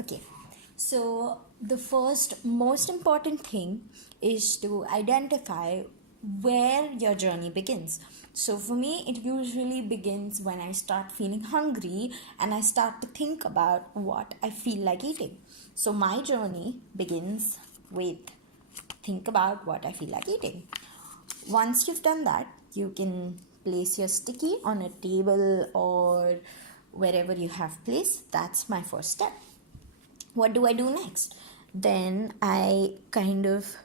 Okay, so the first most important thing is to identify where your journey begins. So for me, it usually begins when I start feeling hungry and I start to think about what I feel like eating. So my journey begins with think about what I feel like eating. Once you've done that, you can place your sticky on a table or wherever you have placed. That's my first step. What do I do next? Then I kind of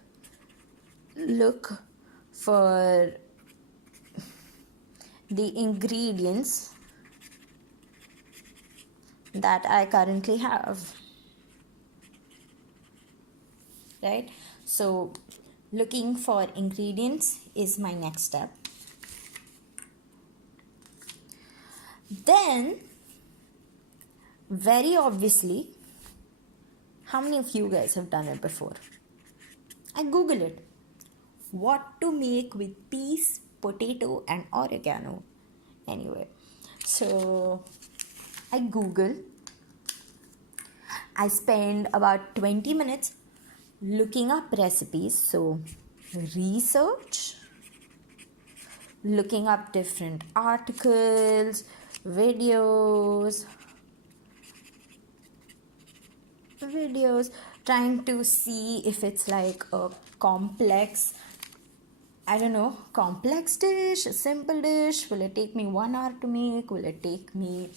look for the ingredients that I currently have, right? So, looking for ingredients is my next step. Then, very obviously, how many of you guys have done it before? I Google it. What to make with peas, potato, and oregano. Anyway, so I Google. I spend about 20 minutes looking up recipes. So, research, looking up different articles, videos, trying to see if it's like a complex, I don't know, complex dish, a simple dish. Will it take me 1 hour to make? Will it take me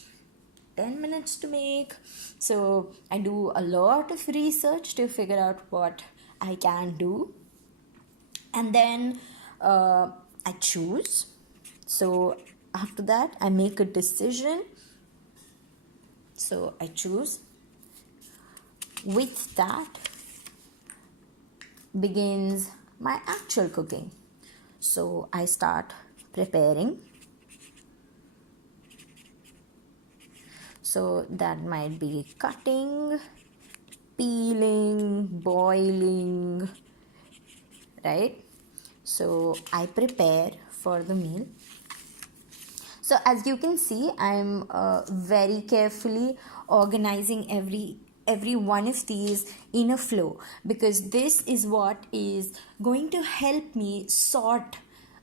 10 minutes to make? So I do a lot of research to figure out what I can do. And then I choose. So after that, I make a decision. So I choose. With that begins my actual cooking. So I start preparing. So that might be cutting, peeling, boiling, right? So I prepare for the meal. So as you can see, I'm very carefully organizing every one of these in a flow, because this is what is going to help me sort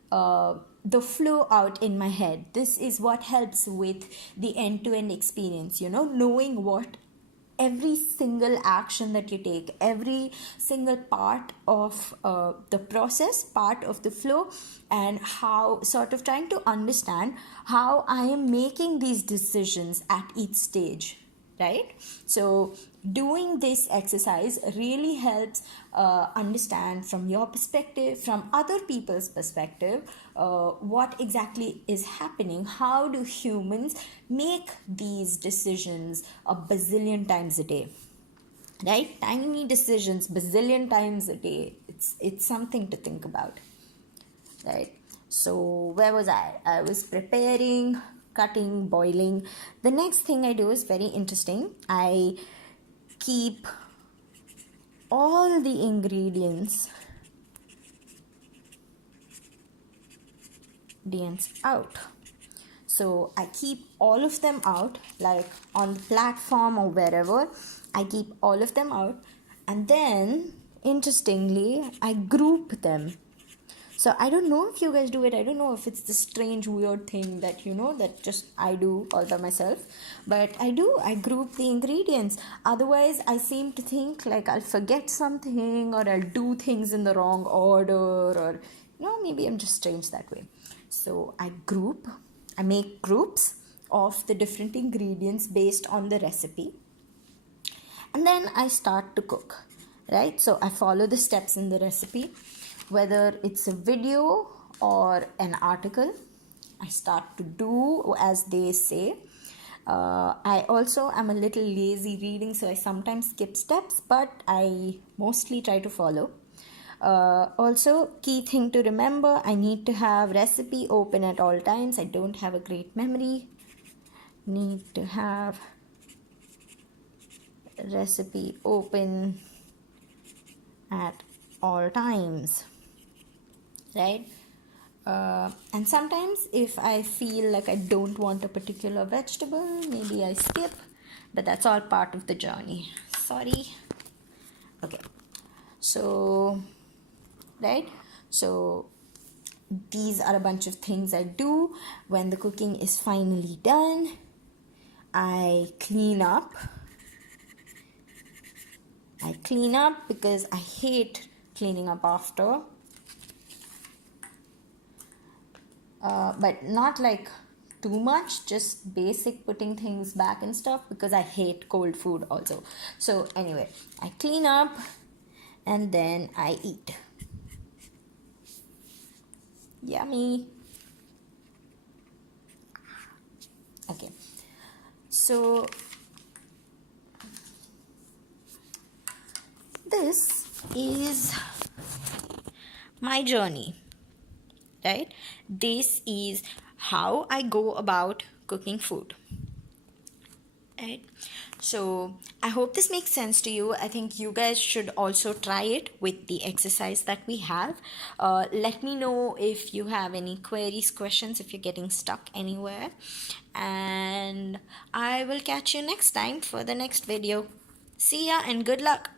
the flow out in my head. This is what helps with the end-to-end experience, knowing what every single action that you take, every single part of the process, part of the flow, and how sort of trying to understand how I am making these decisions at each stage, right? So doing this exercise really helps understand from your perspective, from other people's perspective, what exactly is happening. How do humans make these decisions a bazillion times a day, right? Tiny decisions bazillion times a day. It's something to think about, right? So where was I was preparing, cutting, boiling. The next thing I do is very interesting. I keep all the ingredients out. So I keep all of them out, like on the platform or wherever. I keep all of them out, and then interestingly I group them. So I don't know if you guys do it. I don't know if it's this strange weird thing that that just I do all by myself, but I group the ingredients. Otherwise I seem to think like I'll forget something, or I'll do things in the wrong order, or maybe I'm just strange that way. So I make groups of the different ingredients based on the recipe, and then I start to cook, right? So I follow the steps in the recipe, whether it's a video or an article. I start to do as they say. I also am a little lazy reading, so I sometimes skip steps, but I mostly try to follow. Also, key thing to remember, I need to have recipe open at all times. I don't have a great memory. Need to have recipe open at all times, right? And sometimes if I feel like I don't want a particular vegetable, maybe I skip. but that's all part of the journey. Sorry. Okay, so right, so these are a bunch of things I do when the cooking is finally done. I clean up because I hate cleaning up after, but not like too much, just basic putting things back and stuff, because I hate cold food also. So anyway, I clean up and then I eat. Yummy. Okay, so this is my journey, right? This is how I go about cooking food, right? So I hope this makes sense to you. I think you guys should also try it with the exercise that we have. Let me know if you have any queries, questions, if you're getting stuck anywhere, and I will catch you next time for the next video. See ya and good luck.